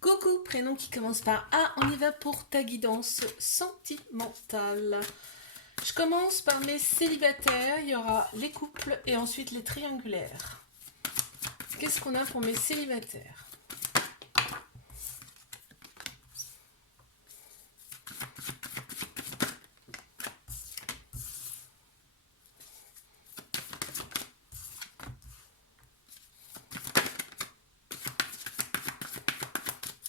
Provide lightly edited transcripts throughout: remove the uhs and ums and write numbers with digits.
Coucou, prénom qui commence par A, on y va pour ta guidance sentimentale. Je commence par mes célibataires, il y aura les couples et ensuite les triangulaires. Qu'est-ce qu'on a pour mes célibataires?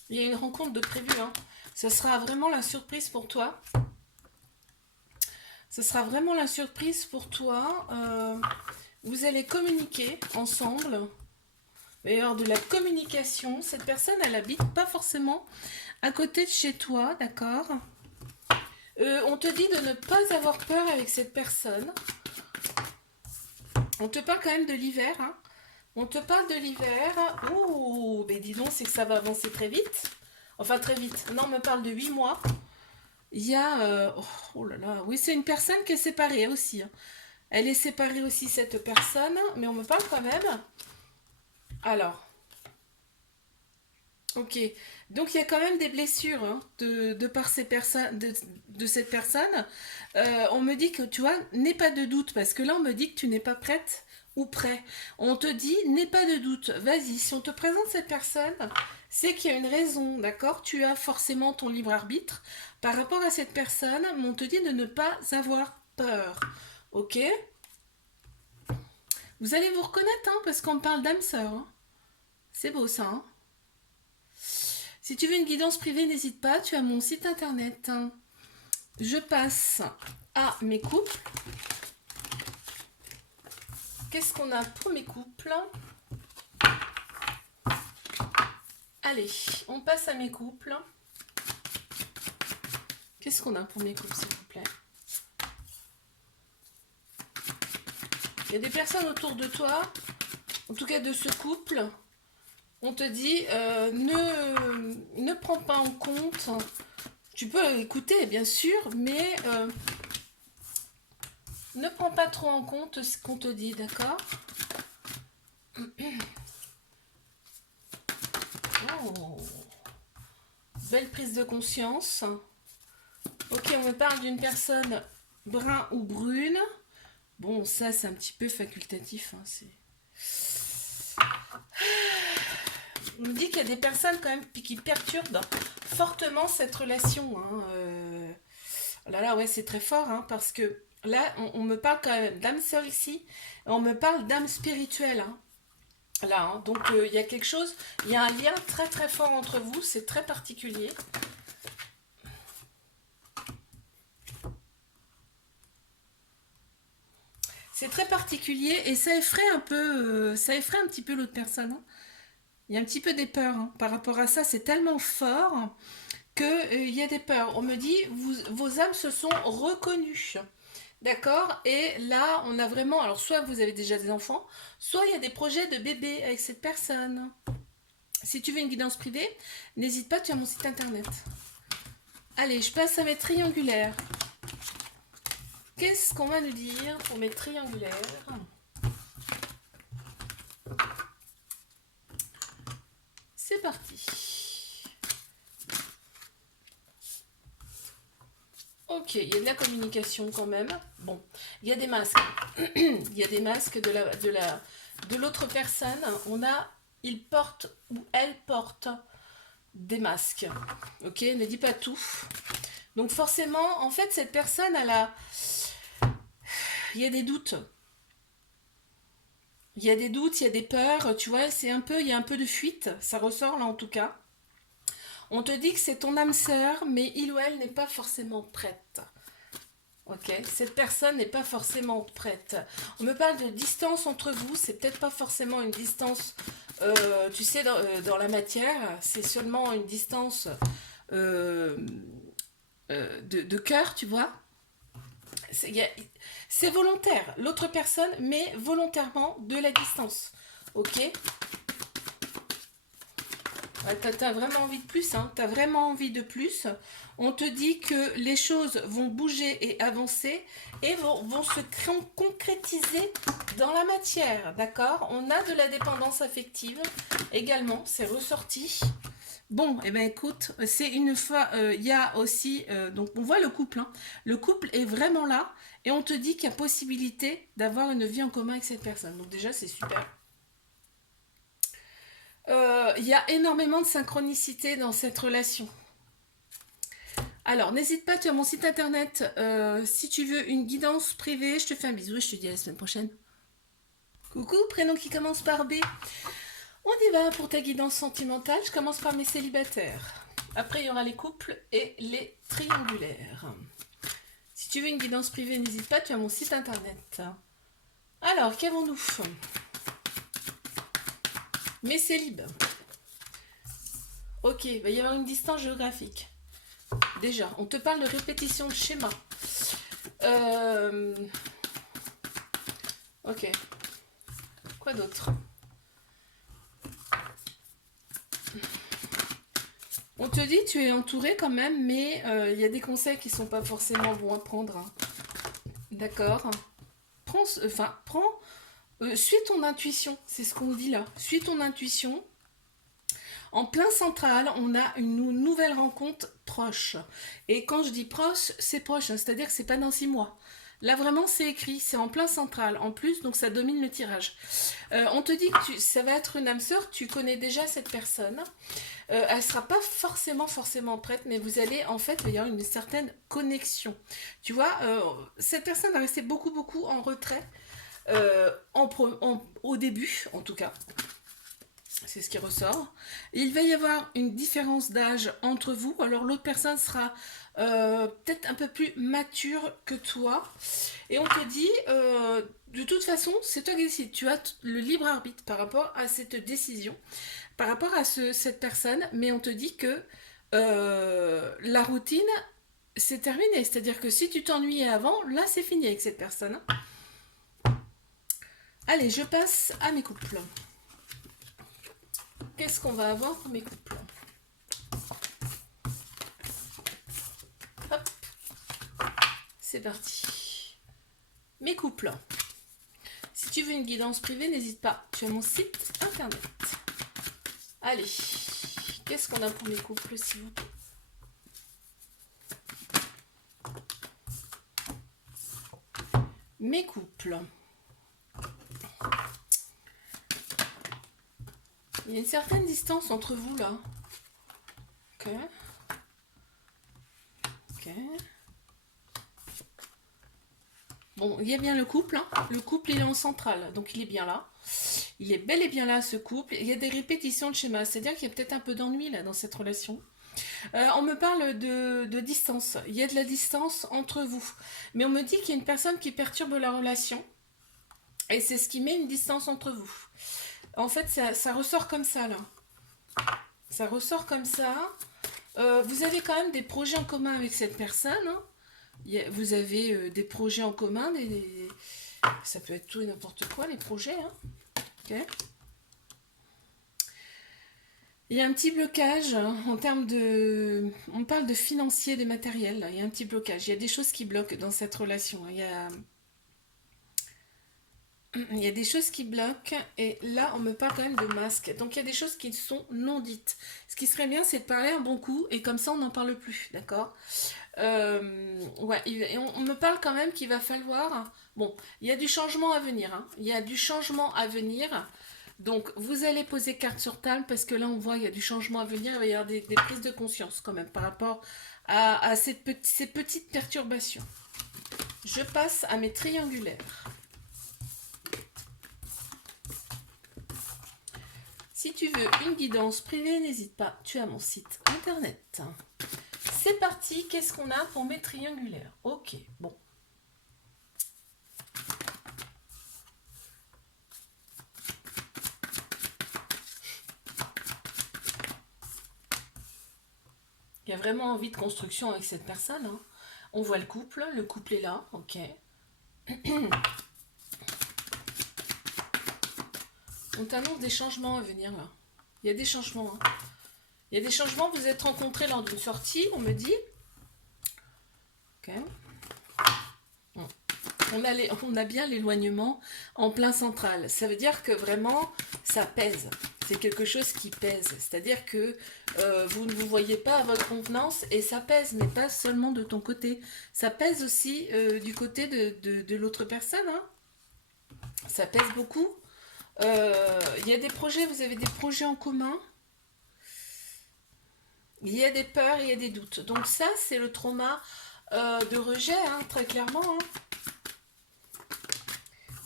Il y a une rencontre de prévu, hein. Ce sera vraiment la surprise pour toi. Ce sera vraiment la surprise pour toi. Vous allez communiquer ensemble. Il va y avoir de la communication. Cette personne, elle habite pas forcément à côté de chez toi, d'accord? On te dit de ne pas avoir peur avec cette personne. On te parle quand même de l'hiver, hein. On te parle de l'hiver. Ouh, mais dis donc, c'est que ça va avancer très vite. Enfin, très vite. Non, on me parle de 8 mois. Il y a... oh là là. Oui, c'est une personne qui est séparée aussi, hein. Elle est séparée aussi, cette personne. Mais on me parle quand même. Alors. Ok. Donc, il y a quand même des blessures, hein, de par ces personnes, de cette personne. On me dit que, tu vois, n'aie pas de doute. Parce que là, on me dit que tu n'es pas prête ou prêt. On te dit, n'aie pas de doute. Vas-y, si on te présente cette personne, c'est qu'il y a une raison, d'accord? Tu as forcément ton libre arbitre par rapport à cette personne, mais on te dit de ne pas avoir peur. Ok? Vous allez vous reconnaître, hein, parce qu'on parle d'âme sœur, hein. C'est beau ça, hein? Si tu veux une guidance privée, n'hésite pas, tu as mon site internet, hein. Je passe à mes couples. Qu'est-ce qu'on a pour mes couples? Allez, on passe à mes couples. Qu'est-ce qu'on a pour mes couples, s'il vous plaît? Il y a des personnes autour de toi, en tout cas de ce couple. On te dit, ne prends pas en compte. Tu peux écouter, bien sûr, mais ne prends pas trop en compte ce qu'on te dit, d'accord? Oh, belle prise de conscience. Ok, on me parle d'une personne brun ou brune. Bon, ça, c'est un petit peu facultatif, hein, On me dit qu'il y a des personnes quand même qui perturbent fortement cette relation, hein. Oh là là, ouais, c'est très fort, hein, parce que là, on me parle quand même d'âme sœur ici, et on me parle d'âme spirituelle, hein. Là, hein. Donc il y a quelque chose, il y a un lien très très fort entre vous, c'est très particulier. C'est très particulier et ça effraie un peu, ça effraie un petit peu l'autre personne, hein. Il y a un petit peu des peurs, hein, par rapport à ça, c'est tellement fort que il y a des peurs. On me dit, vos âmes se sont reconnues. D'accord? Et là, on a vraiment. Alors, soit vous avez déjà des enfants, soit il y a des projets de bébé avec cette personne. Si tu veux une guidance privée, n'hésite pas, tu as mon site internet. Allez, je passe à mes triangulaires. Qu'est-ce qu'on va nous dire pour mes triangulaires? C'est parti. Ok, il y a de la communication quand même. Bon, il y a des masques. Il y a des masques de l'autre personne. Il porte ou elle porte des masques. Ok, ne dis pas tout. Donc forcément, en fait, cette personne, il y a des doutes. Il y a des doutes, il y a des peurs. Tu vois, il y a un peu de fuite. Ça ressort là en tout cas. On te dit que c'est ton âme sœur, mais il ou elle n'est pas forcément prête. Ok, cette personne n'est pas forcément prête. On me parle de distance entre vous, c'est peut-être pas forcément une distance, tu sais, dans la matière, c'est seulement une distance euh, de cœur, tu vois. C'est volontaire, l'autre personne met volontairement de la distance. Ok. Ouais, t'as vraiment envie de plus, hein. T'as vraiment envie de plus. On te dit que les choses vont bouger et avancer et vont se concrétiser dans la matière, d'accord? On a de la dépendance affective également, c'est ressorti. Bon, eh ben écoute, c'est une fois, il y a aussi, donc on voit le couple, hein. Le couple est vraiment là et on te dit qu'il y a possibilité d'avoir une vie en commun avec cette personne. Donc déjà, c'est super. Il y a énormément de synchronicité dans cette relation. Alors, n'hésite pas, tu as mon site internet. Si tu veux une guidance privée, je te fais un bisou et je te dis à la semaine prochaine. Coucou, prénom qui commence par B. On y va pour ta guidance sentimentale. Je commence par mes célibataires. Après, il y aura les couples et les triangulaires. Si tu veux une guidance privée, n'hésite pas, tu as mon site internet. Alors, qu'avons-nous? Mes célibes. Ok, il va y avoir une distance géographique. Déjà, on te parle de répétition de schéma. Ok. Quoi d'autre? On te dit tu es entouré quand même, mais il y a des conseils qui sont pas forcément bons à prendre, hein. D'accord? Suis ton intuition, c'est ce qu'on dit là. Suis ton intuition. En plein central, on a une nouvelle rencontre proche. Et quand je dis proche, c'est proche, hein, c'est-à-dire que c'est pas dans 6 mois. Là vraiment c'est écrit, c'est en plein central en plus, donc ça domine le tirage. On te dit que ça va être une âme sœur, tu connais déjà cette personne. Elle sera pas forcément prête, mais vous allez en fait, il y avoir une certaine connexion. Tu vois, cette personne va rester beaucoup en retrait au début en tout cas. C'est ce qui ressort. Il va y avoir une différence d'âge entre vous. Alors l'autre personne sera peut-être un peu plus mature que toi. Et on te dit, de toute façon, c'est toi qui décides. Tu as le libre arbitre par rapport à cette décision, par rapport à cette personne. Mais on te dit que la routine, c'est terminé. C'est-à-dire que si tu t'ennuyais avant, là c'est fini avec cette personne. Allez, je passe à mes couples. Qu'est-ce qu'on va avoir pour mes couples? Hop, c'est parti. Mes couples. Si tu veux une guidance privée, n'hésite pas. Tu as mon site internet. Allez, qu'est-ce qu'on a pour mes couples, s'il vous plaît? Mes couples. Il y a une certaine distance entre vous là. Ok. Ok. Bon, il y a bien le couple, hein. Le couple il est en centrale, donc il est bien là. Il est bel et bien là ce couple. Il y a des répétitions de schémas, c'est-à-dire qu'il y a peut-être un peu d'ennui là dans cette relation. On me parle de distance. Il y a de la distance entre vous. Mais on me dit qu'il y a une personne qui perturbe la relation. Et c'est ce qui met une distance entre vous. En fait, ça ressort comme ça, là. Ça ressort comme ça. Vous avez quand même des projets en commun avec cette personne, hein. Vous avez des projets en commun. Ça peut être tout et n'importe quoi, les projets, hein. Ok. Il y a un petit blocage en termes de... On parle de financier, de matériel. Là. Il y a un petit blocage. Il y a des choses qui bloquent dans cette relation. Il y a des choses qui bloquent. Et là, on me parle quand même de masque. Donc, il y a des choses qui sont non dites. Ce qui serait bien, c'est de parler un bon coup. Et comme ça, on n'en parle plus. D'accord? Ouais, et on me parle quand même qu'il va falloir... Bon, il y a du changement à venir. Hein. Il y a du changement à venir. Donc, vous allez poser carte sur table parce que là, on voit qu'il y a du changement à venir. Il va y avoir des prises de conscience quand même par rapport à ces petites perturbations. Je passe à mes triangulaires. Si tu veux une guidance privée, n'hésite pas. Tu as mon site internet. C'est parti. Qu'est-ce qu'on a pour mes triangulaires? Ok, bon. Il y a vraiment envie de construction avec cette personne, hein. On voit le couple est là, ok. On t'annonce des changements à venir là. Il y a des changements, hein. Il y a des changements, vous êtes rencontrés lors d'une sortie, on me dit. Ok. on a bien l'éloignement en plein central. Ça veut dire que vraiment, ça pèse. C'est quelque chose qui pèse. C'est-à-dire que vous ne vous voyez pas à votre convenance et ça pèse, mais pas seulement de ton côté. Ça pèse aussi du côté de l'autre personne, hein. Ça pèse beaucoup. Il y a des projets, vous avez des projets en commun. Il y a des peurs, il y a des doutes. Donc ça, c'est le trauma de rejet, hein, très clairement, hein.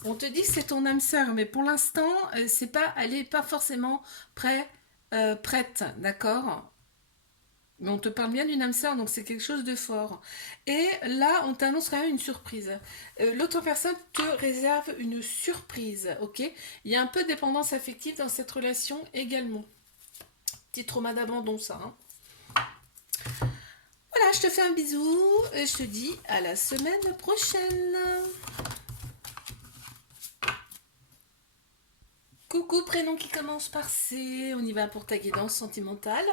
On te dit que c'est ton âme sœur, mais pour l'instant, c'est pas, elle n'est pas forcément prête, d'accord? Mais on te parle bien d'une âme sœur, donc c'est quelque chose de fort. Et là, on t'annonce quand même une surprise. L'autre personne te réserve une surprise, ok? Il y a un peu de dépendance affective dans cette relation également. Petit trauma d'abandon, ça, hein. Voilà, je te fais un bisou et je te dis à la semaine prochaine. Coucou, prénom qui commence par C. On y va pour ta guidance sentimentale.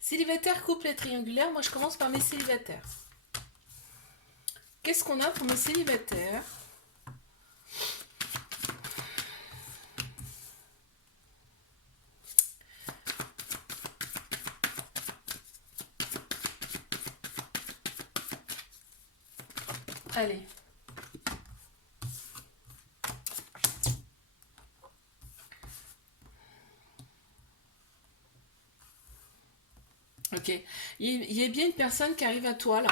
Célibataire, couple et triangulaire. Moi, je commence par mes célibataires. Qu'est-ce qu'on a pour mes célibataires? Allez. Ok. Il y a bien une personne qui arrive à toi là.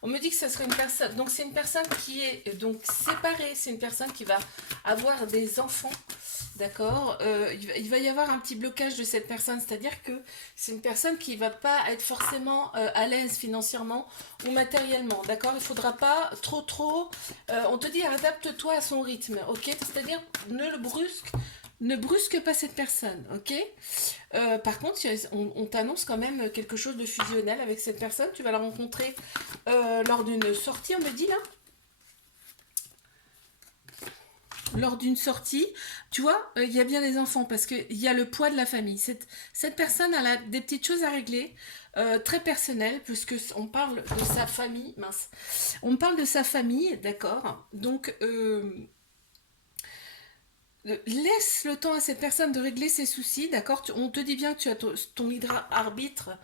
On me dit que ça serait une personne. Donc c'est une personne qui est donc séparée. C'est une personne qui va avoir des enfants. D'accord. Il va y avoir un petit blocage de cette personne. C'est-à-dire que c'est une personne qui va pas être forcément à l'aise financièrement ou matériellement. D'accord. Il faudra pas trop. On te dit adapte-toi à son rythme. Ok. C'est-à-dire ne brusque pas cette personne. Ok. Par contre, on t'annonce quand même quelque chose de fusionnel avec cette personne. Tu vas la rencontrer lors d'une sortie, on me dit là. Lors d'une sortie, tu vois, il y a bien des enfants parce qu'il y a le poids de la famille. Cette personne des petites choses à régler, très personnelles, puisque on parle de sa famille, mince. On parle de sa famille, d'accord. Donc, laisse le temps à cette personne de régler ses soucis, d'accord? On te dit bien que tu as ton libre arbitre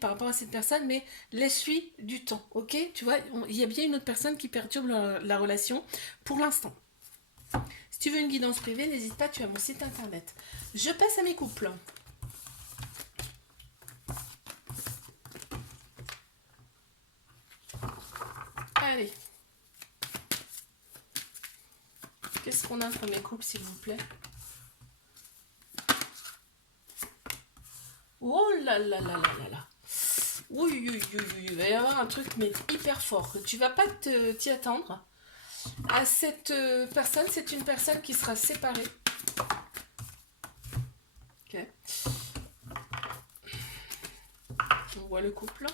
par rapport à cette personne, mais laisse-lui du temps, ok? Tu vois, il y a bien une autre personne qui perturbe la relation pour l'instant. Si tu veux une guidance privée, n'hésite pas, tu as mon site internet. Je passe à mes couples. Allez. Qu'est-ce qu'on a pour mes couples, s'il vous plaît? Oh là là là là là là. Oui, oui, oui, oui, il va y avoir un truc mais hyper fort que tu vas pas t'y attendre. À cette personne, c'est une personne qui sera séparée. Ok. On voit le couple.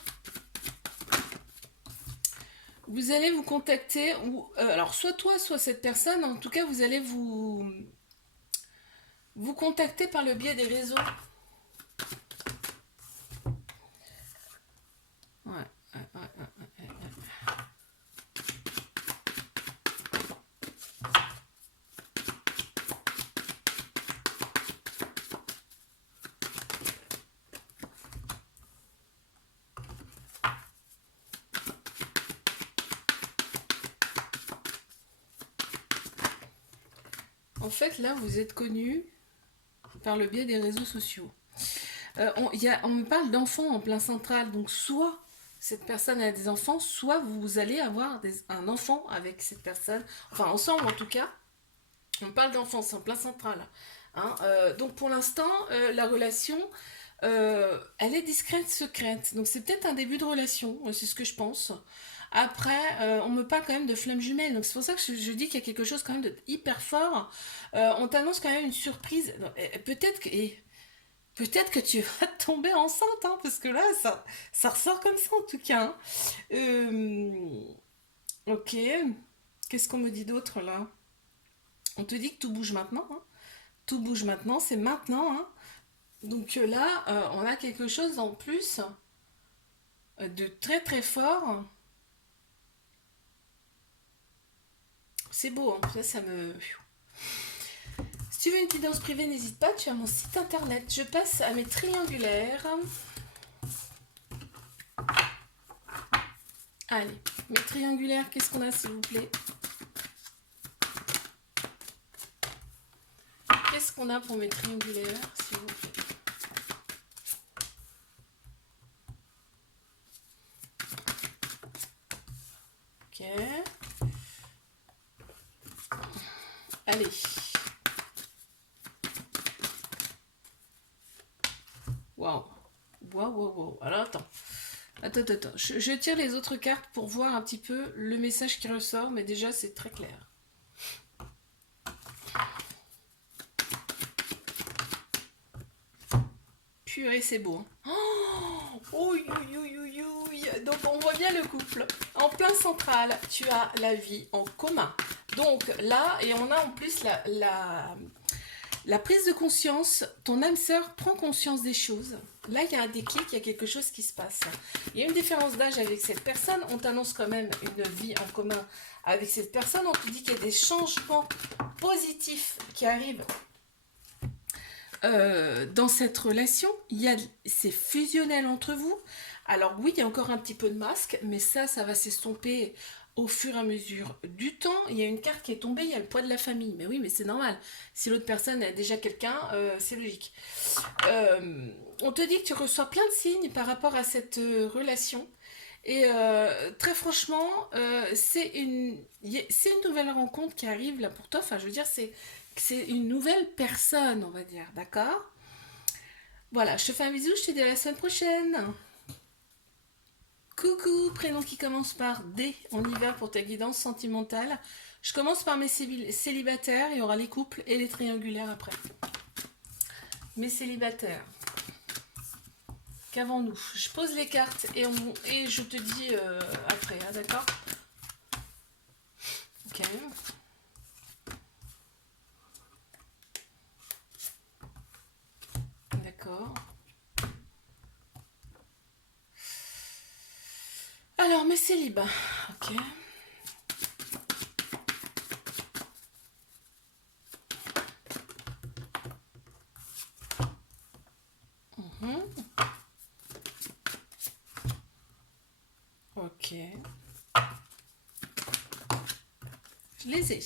Vous allez vous contacter ou alors soit toi, soit cette personne. En tout cas, vous allez vous contacter par le biais des réseaux. Ouais, ouais, ouais, ouais, ouais. En fait, là, vous êtes connus par le biais des réseaux sociaux. On me parle d'enfants en plein central, donc soit cette personne a des enfants, soit vous allez avoir un enfant avec cette personne, enfin ensemble en tout cas. On parle d'enfants, c'est en plein central, hein. Donc pour l'instant, la relation, elle est discrète, secrète. Donc c'est peut-être un début de relation, c'est ce que je pense. Après, on me parle quand même de flammes jumelles, donc c'est pour ça que je dis qu'il y a quelque chose quand même de hyper fort. On t'annonce quand même une surprise. Peut-être que tu vas tomber enceinte, hein, parce que là, ça ressort comme ça en tout cas, hein. Ok. Qu'est-ce qu'on me dit d'autre là? On te dit que tout bouge maintenant, hein. Tout bouge maintenant, c'est maintenant, hein. Donc là, on a quelque chose en plus de très très fort. c'est beau, hein. Ça me... Si tu veux une guidance privée, n'hésite pas, tu as mon site internet. Je passe à mes triangulaires. Allez, mes triangulaires, qu'est-ce qu'on a s'il vous plaît? Qu'est-ce qu'on a pour mes triangulaires, s'il vous plaît? Ok. Allez. Waouh. Waouh, waouh, waouh. Alors attends. Attends. Je tire les autres cartes pour voir un petit peu le message qui ressort, mais déjà c'est très clair. Purée, c'est beau. Hein. Oh, donc on voit bien le couple. En plein central, tu as la vie en commun. Donc là, et on a en plus la prise de conscience. Ton âme sœur prend conscience des choses. Là, il y a un déclic, il y a quelque chose qui se passe. Il y a une différence d'âge avec cette personne. On t'annonce quand même une vie en commun avec cette personne. On te dit qu'il y a des changements positifs qui arrivent dans cette relation. C'est fusionnel entre vous. Alors oui, il y a encore un petit peu de masque, mais ça va s'estomper au fur et à mesure du temps. Il y a une carte qui est tombée, il y a le poids de la famille. Mais oui, mais c'est normal. Si l'autre personne a déjà quelqu'un, c'est logique. On te dit que tu reçois plein de signes par rapport à cette relation. Et très franchement, c'est une nouvelle rencontre qui arrive là pour toi. Enfin, je veux dire, c'est une nouvelle personne, on va dire, d'accord? Voilà, je te fais un bisou, je te dis à la semaine prochaine. Coucou, prénom qui commence par D, on y va pour ta guidance sentimentale. Je commence par mes célibataires, il y aura les couples et les triangulaires après. Mes célibataires, qu'avons-nous? Je pose les cartes et je te dis après, hein, d'accord? Ok. D'accord. Alors, mes célibats, ok. Ok. Je les ai.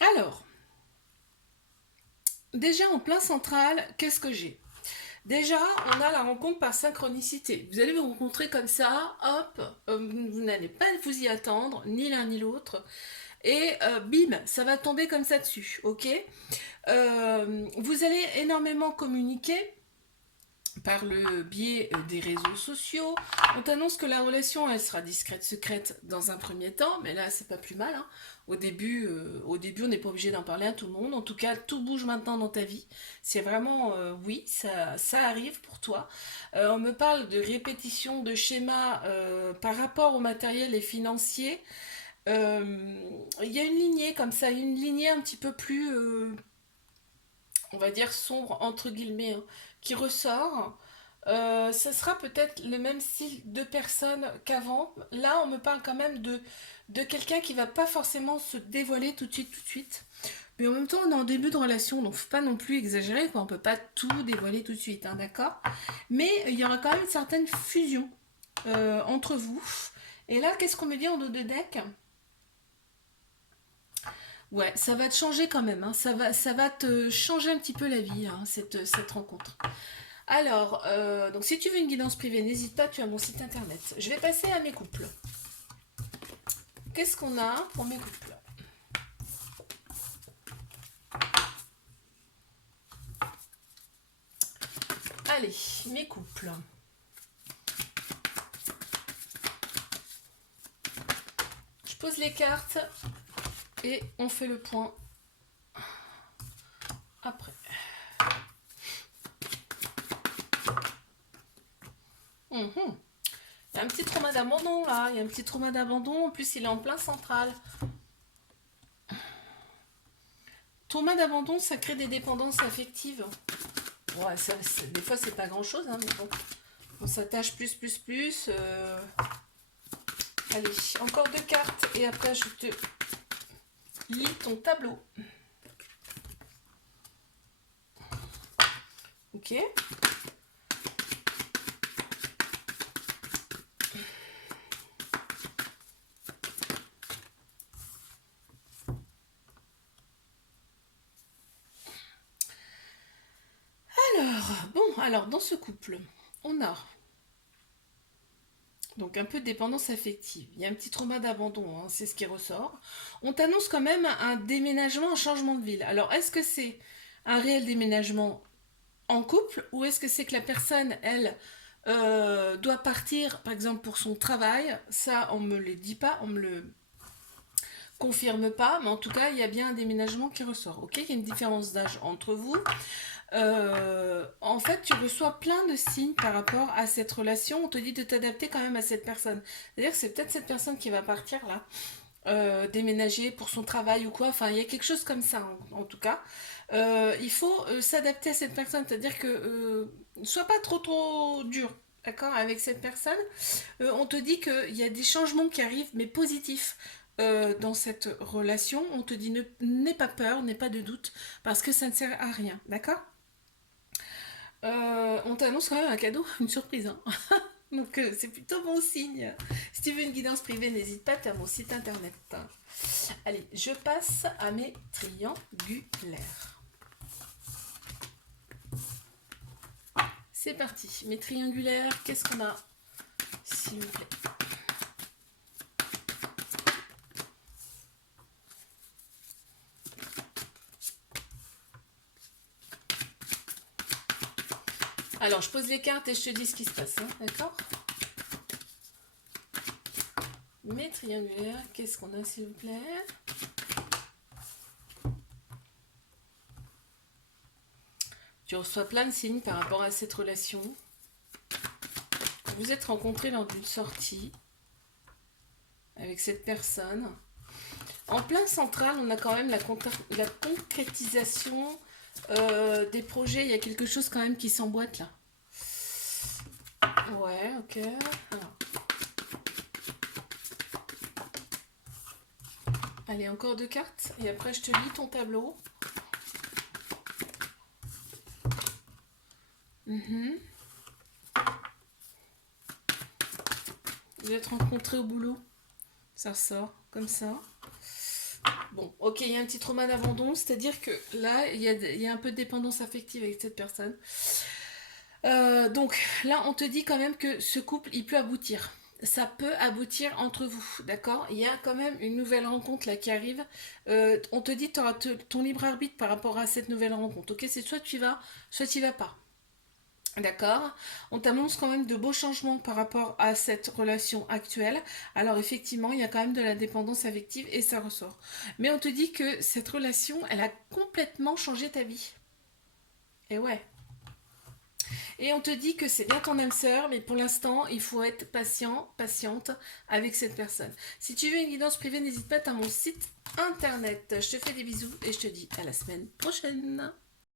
Alors, déjà en plein central, qu'est-ce que j'ai? Déjà, on a la rencontre par synchronicité. Vous allez vous rencontrer comme ça, hop, vous n'allez pas vous y attendre, ni l'un ni l'autre. Et bim, ça va tomber comme ça dessus, ok? Vous allez énormément communiquer par le biais des réseaux sociaux. On t'annonce que la relation, elle sera discrète, secrète dans un premier temps, mais là, c'est pas plus mal. Hein. Au début, on n'est pas obligé d'en parler à tout le monde. En tout cas, tout bouge maintenant dans ta vie. C'est vraiment, oui, ça arrive pour toi. On me parle de répétition de schémas par rapport au matériel et financier. Il y a une lignée comme ça, une lignée un petit peu plus, on va dire sombre entre guillemets, hein, qui ressort. Ce sera peut-être le même style de personne qu'avant. Là, on me parle quand même de quelqu'un qui va pas forcément se dévoiler tout de suite. Mais en même temps, on est en début de relation, donc faut pas non plus exagérer, quoi. On peut pas tout dévoiler tout de suite, hein, d'accord? Mais il y aura quand même une certaine fusion entre vous. Et là, qu'est-ce qu'on me dit en dos de deck? Ouais, ça va te changer quand même, hein. Ça va te changer un petit peu la vie, hein, cette rencontre. Alors, donc si tu veux une guidance privée, n'hésite pas, tu as mon site internet. Je vais passer à mes couples. Qu'est-ce qu'on a pour mes couples? Allez, mes couples. Je pose les cartes et on fait le point après. Il y a un petit trauma d'abandon là, il y a un petit trauma d'abandon, en plus il est en plein central. Trauma d'abandon, ça crée des dépendances affectives. Ouais, des fois c'est pas grand chose, hein, mais bon. On s'attache plus. Allez, encore 2 cartes et après je te lis ton tableau. Ok. Alors dans ce couple, on a donc un peu de dépendance affective. Il y a un petit trauma d'abandon, hein, c'est ce qui ressort. On t'annonce quand même un déménagement, un changement de ville. Alors est-ce que c'est un réel déménagement en couple ou est-ce que c'est que la personne, elle, doit partir, par exemple, pour son travail? Ça, on me le dit pas, on me le confirme pas, mais en tout cas, il y a bien un déménagement qui ressort. Ok, il y a une différence d'âge entre vous. En fait, tu reçois plein de signes par rapport à cette relation. On te dit de t'adapter quand même à cette personne. C'est-à-dire que c'est peut-être cette personne qui va partir là, déménager pour son travail ou quoi. Enfin, il y a quelque chose comme ça en tout cas. Il faut s'adapter à cette personne. C'est-à-dire que sois pas trop dur. D'accord, avec cette personne, on te dit qu'il y a des changements qui arrivent, mais positifs. Dans cette relation, on te dit n'aie pas peur, n'aie pas de doute, parce que ça ne sert à rien, d'accord. On t'annonce quand même un cadeau, une surprise, hein. Donc c'est plutôt bon signe. Si tu veux une guidance privée, n'hésite pas, tu as mon site internet. Allez, je passe à mes triangulaires. C'est parti, mes triangulaires, qu'est-ce qu'on a, s'il vous plaît? Alors, je pose les cartes et je te dis ce qui se passe, hein, d'accord? Mes triangulaires, qu'est-ce qu'on a, s'il vous plaît? Tu reçois plein de signes par rapport à cette relation. Vous êtes rencontrés lors d'une sortie avec cette personne. En plein central, on a quand même la concrétisation des projets. Il y a quelque chose quand même qui s'emboîte là. Ouais, ok. Alors. Allez, encore 2 cartes. Et après, je te lis ton tableau. Vous êtes rencontrés au boulot. Ça ressort comme ça. Bon, ok, il y a un petit trauma d'abandon, c'est-à-dire que là, il y a un peu de dépendance affective avec cette personne. Donc là, on te dit quand même que ce couple, il peut aboutir. Ça peut aboutir entre vous, d'accord? Il y a quand même une nouvelle rencontre là qui arrive. On te dit que tu auras ton libre arbitre par rapport à cette nouvelle rencontre, ok? C'est soit tu y vas, soit tu y vas pas. D'accord. On t'annonce quand même de beaux changements par rapport à cette relation actuelle. Alors effectivement, il y a quand même de la dépendance affective et ça ressort. Mais on te dit que cette relation, elle a complètement changé ta vie. Et ouais. Et on te dit que c'est bien ton âme sœur, mais pour l'instant, il faut être patient, patiente avec cette personne. Si tu veux une guidance privée, n'hésite pas à mon site internet. Je te fais des bisous et je te dis à la semaine prochaine.